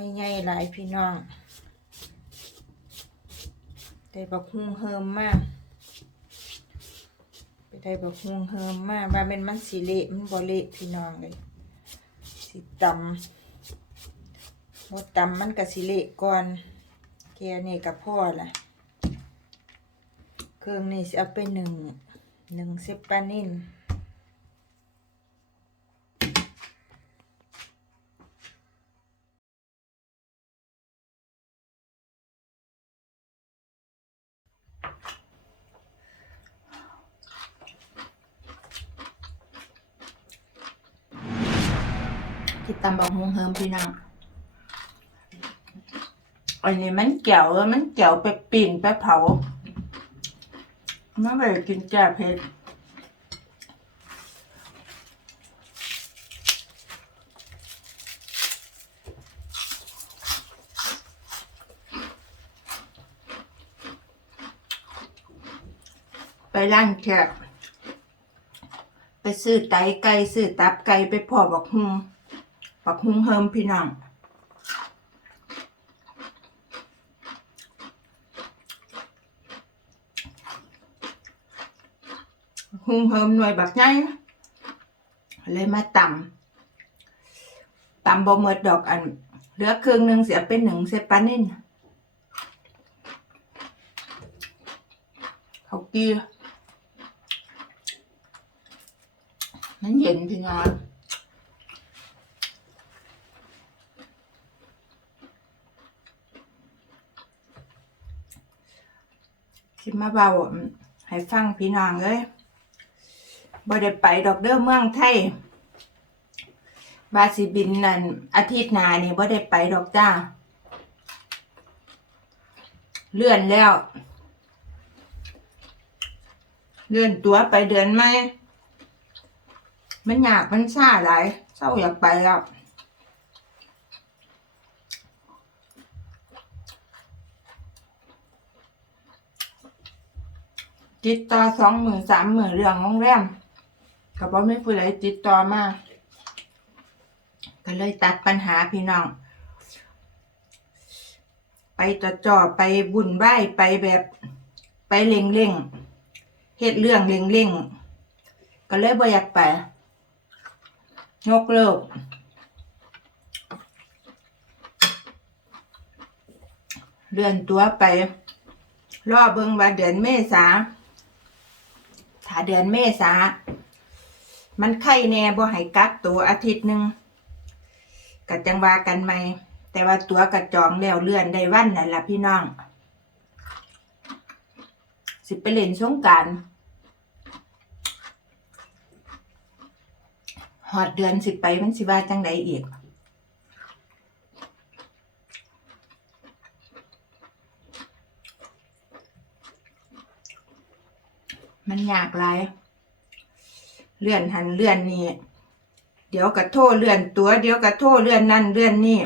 วยใหญ่หลายพี่น้องได้บักฮุงเฮิมมากไปได้บักฮุงเฮิมมากว่าเป็นมันสีเละมันบ่เละพี่น้องเลยสีตำบดตำมันกับสีเละก่อนแกนี่กับพ่อล่ะเครื่องนี่เอาไปหนึ่งหนึ่งเซปปานิน คิดตำบักฮวงเฮิมพี่น้องอันนี้มันแก้วแล้วมันแก้วไปปิ่นไปเผาไม่ไปกินแก้เผ็ดไปร้านแขกไปซื้อไตไก่ซื้อตับไก่ไปพอบักฮุง บักฮุงเฮิมพี่น้องหุงเฮิมหน่วยบักไงเลยมาตำตำบ่เมิดดอกอันเหลือครึ่งหนึ่งเสียเป็นหนึ่งเซปานินเขากี้มันเย็นพี่น้อง คิมาเบาให้ฟังพี่น้องเลยบ่ได้ไปดอกเด้อเมืองไทย บาสิบินนั่นอาทิตย์หน้านี่บ่ได้ไปดอกจ้า เลื่อนแล้ว เลื่อนตัวไปเดือนไหม มันอยากมันช้าหลายเศร้าอยากไปแล้ว ติดต่อสองหมื่นสามหมื่นเรื่องโรงแรมก็บ่ไม่ผู้ใดติดต่อมาก็เลยตัดปัญหาพี่น้อง ไปต่อจ่อไปบุญไหว้ไปแบบไปเล่งเล่งเฮ็ดเรื่องเล่งเล่งก็เลยบ่อยากไปยกเลิกเดือนตัวไป รอเบิ่งว่าเดือนเมษา ถ้าเดือนเมษา มันไข้แน่บ่ให้กักตัวอาทิตย์หนึ่งก็จังว่ากันใหม แต่ว่าตัวกระจองแล้วเลื่อนได้วันนั่นละพี่น้อง สิไปเล่นสงการหอดเดือนสิไปมันสิว่าจังใดอีก ยากหลายเลื่อนหันเลื่อนนี่เดี๋ยวกระโทษเลื่อนตัว เดี๋ยวกระโทษเลื่อนนั่นเลื่อนนี่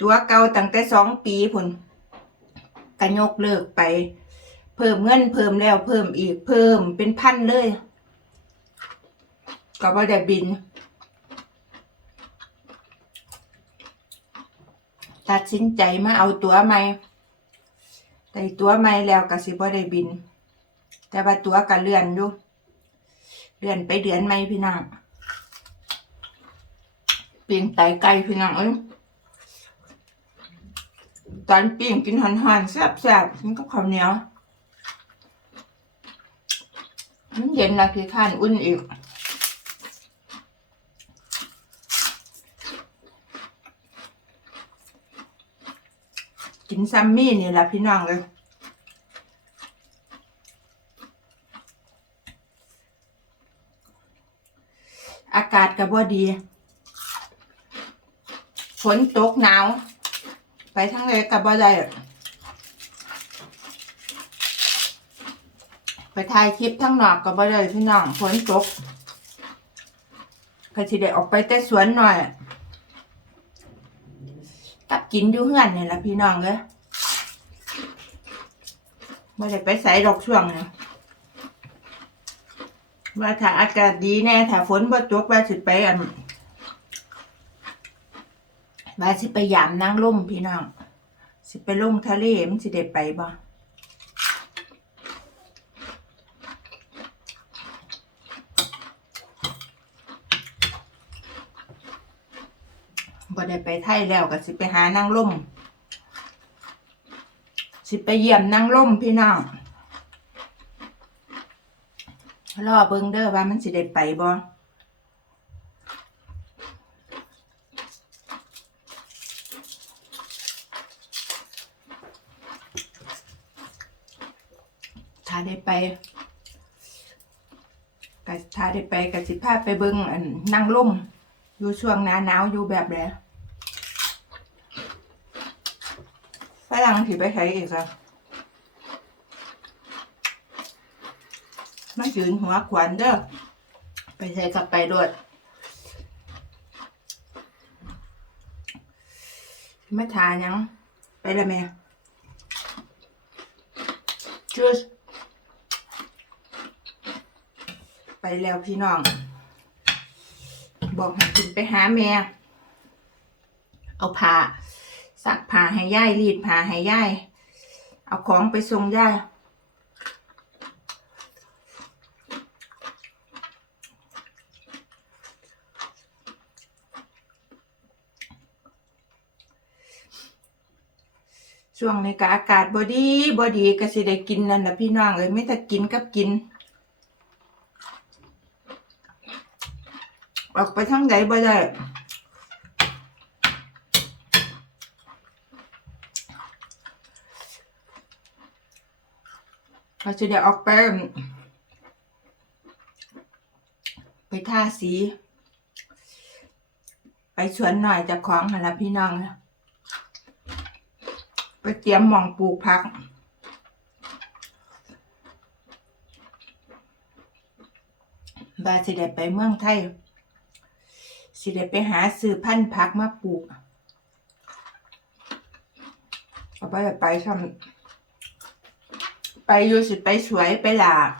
ตัวเก่าตั้งแต่สองปีพุ่นกระยกเลิกไป เพิ่มเงินเพิ่มแล้วเพิ่มอีกเพิ่มเป็นพันเลยก็บ่ได้บิน ตัดสินใจมาเอาตัวใหม่ได้ตัวใหม่แล้วก็สิบ่ได้บิน แต่ว่าตัวก็เลื่อนอยู่เลื่อนไปเดือนใหม่พี่น้องเปลี่ยนไตไก่พี่น้องเอ้ยตอนปิ้งกินหันๆแซ่บๆกินกับข้าวเหนียวมันเย็นนะพี่ข้านอุ่นอีกกินซัมมี่นี่แหละพี่น้องเลย อากาศก็บ่ดี ฝนตกหนาว ไปทั้งเลยก็บ่ได้ไปถ่ายคลิปทั้งนอกก็บ่ได้พี่น้องฝนตกก็สิได้ออกไปแต่สวนหน่อยกับกินอยู่เฮือนนี่ละพี่น้องเอ้ยบ่ได้ไปใส่ดอกช่วงนี้ ว่าถ้าอากาศดีแน่ถ้าฝนบ่ตกว่าสิไปอันว่าสิไปยามนางล่มพี่น้อง สิไปลงทะเลมันสิได้ไปบ่บ่ได้ไปไทยแล้วก็สิไปหานางล่ม สิไปเยี่ยมนางล่มพี่น้อง รอเบิ่งเด้อว่ามันสิได้ไปบ่ถ้าได้ไปก็ถ้าได้ไปก็สิพาไปเบิ่งอันนั่งล่มอยู่ช่วงหน้าหนาวอยู่แบบแลฝรั่งสิไปใช้อีกครับ มายืนหัวขวานเด้อไปใช้กับไปโดดมาทายัง ไปละแม่ Tschüss ไปแล้วพี่น้อง บอกให้ขึ้นไปหาแม่ เอาผ้าซักผ้าให้ย่ายรีดผ้าให้ย่าย เอาของไปส่งย่าย ช่วงนี้ก็อากาศบอดีบอดีก็สิได้กินนั่นแหละพี่น้องเอ้ยไม่แต่กินกับกิน ออกไปทางใดบ่ได้ก็จะได้ออกไปไปท่าสี ไปสวนหน่อยจากของหันละพี่น้องนะ ไปเตรียมหม่องปลูกพัก บาสิได้ไปเมืองไทย สิได้ไปหาซื้อพันธุ์พักมาปลูก เอาไปไปทำไปอยู่สิไปสวยไปหลาก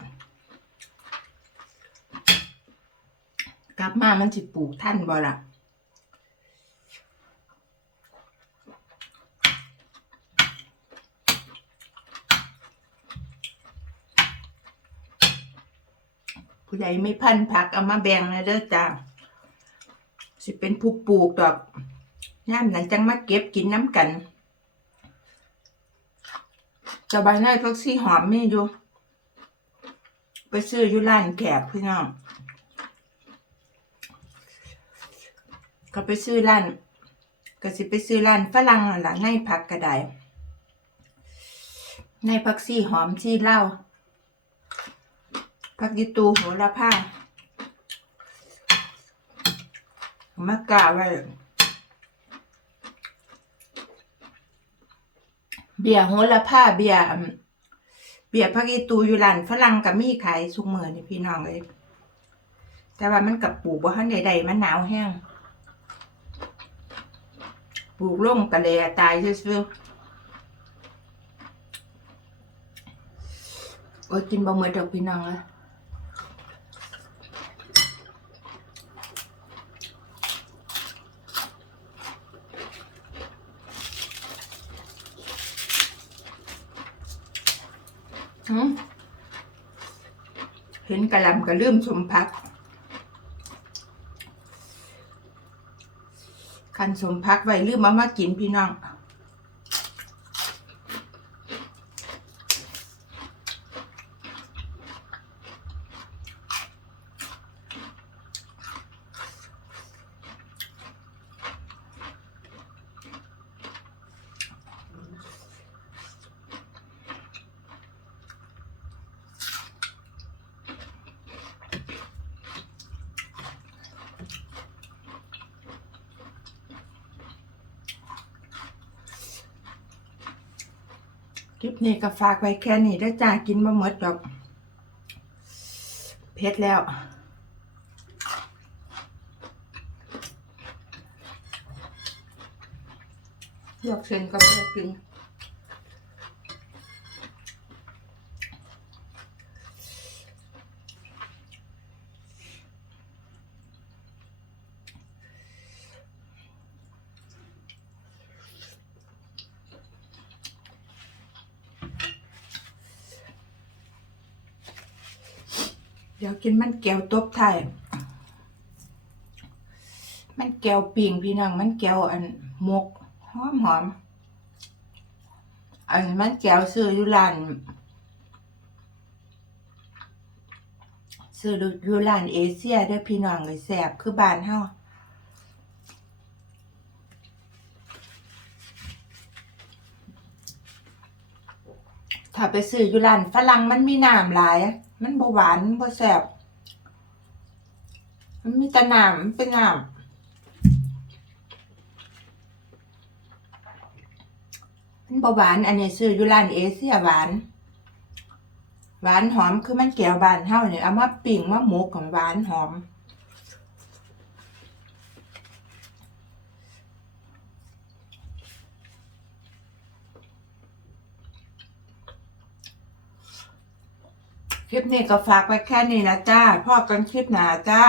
กลับมามันสิปลูกท่านบ่ล่ะ ผู้ใดไม่พันผักเอามาแบ่งนะเด้อจ้าสิเป็นผู้ปลูกดอกย่ามนั้นจังมาเก็บกินน้ำกันสบายน้อยพักซี่หอมมีอยู่ ไปซื้ออยู่ร้านแขกพี่น้องก็ไปซื้อร้าน ก็สิไปซื้อร้านฝรั่งนั่นล่ะในผักกระไดในพักซี่หอมซี่เหล้า ผักยีตูโหระพามะกะไว้เบียร์โหระพาเบียร์เบียร์ผักยีตูอยู่ร้านฝรั่งก็มีขายสุกมื้อนี่พี่น้องเอ้ยแต่ว่ามันกับปลูกบ่ทันใดๆมันหนาวแห้งปลูกลงกะแลตายซื่อๆโอ้ยกินบ่หมดดอกพี่น้องเอ้ย หืมเห็ นกระหลำกะลืมสมพักคันสมพักไว้ลืมเอามากินพี่น้อง คลิปนี้ก็ฝากไว้แค่นี้ได้จ้ากินมาหมดดอกเผ็ดแล้วลวกเส้นก็ไม่ได้กิน เดี๋ยวกินมันแก้วตบไทยมันแก้วปิ่งพี่น้อง มันแก้วอันหมกหอมหอม อันมันแก้วซื้ออยู่ร้านซื้ออยู่ร้านเอเชียเด้พี่น้องเลยแซ่บคือบ้านเฮาถ้าไปซื้ออยู่ร้านฝรั่งมันมีน้ำหลาย มันบหวานบแสบมันมีแต่น้ำมันเป็นน้ำมันบหวานอันนี้ซื้ออยู่ร้านเอเชียหวาน หวานหอมคือมันแก้วบานเฮาเนี่ยเอามาปิ่งมาหมกของหวานหอม คลิปนี้ก็ฝากไว้แค่นี้นะจ้าพ่อกันคลิปหนาจ้า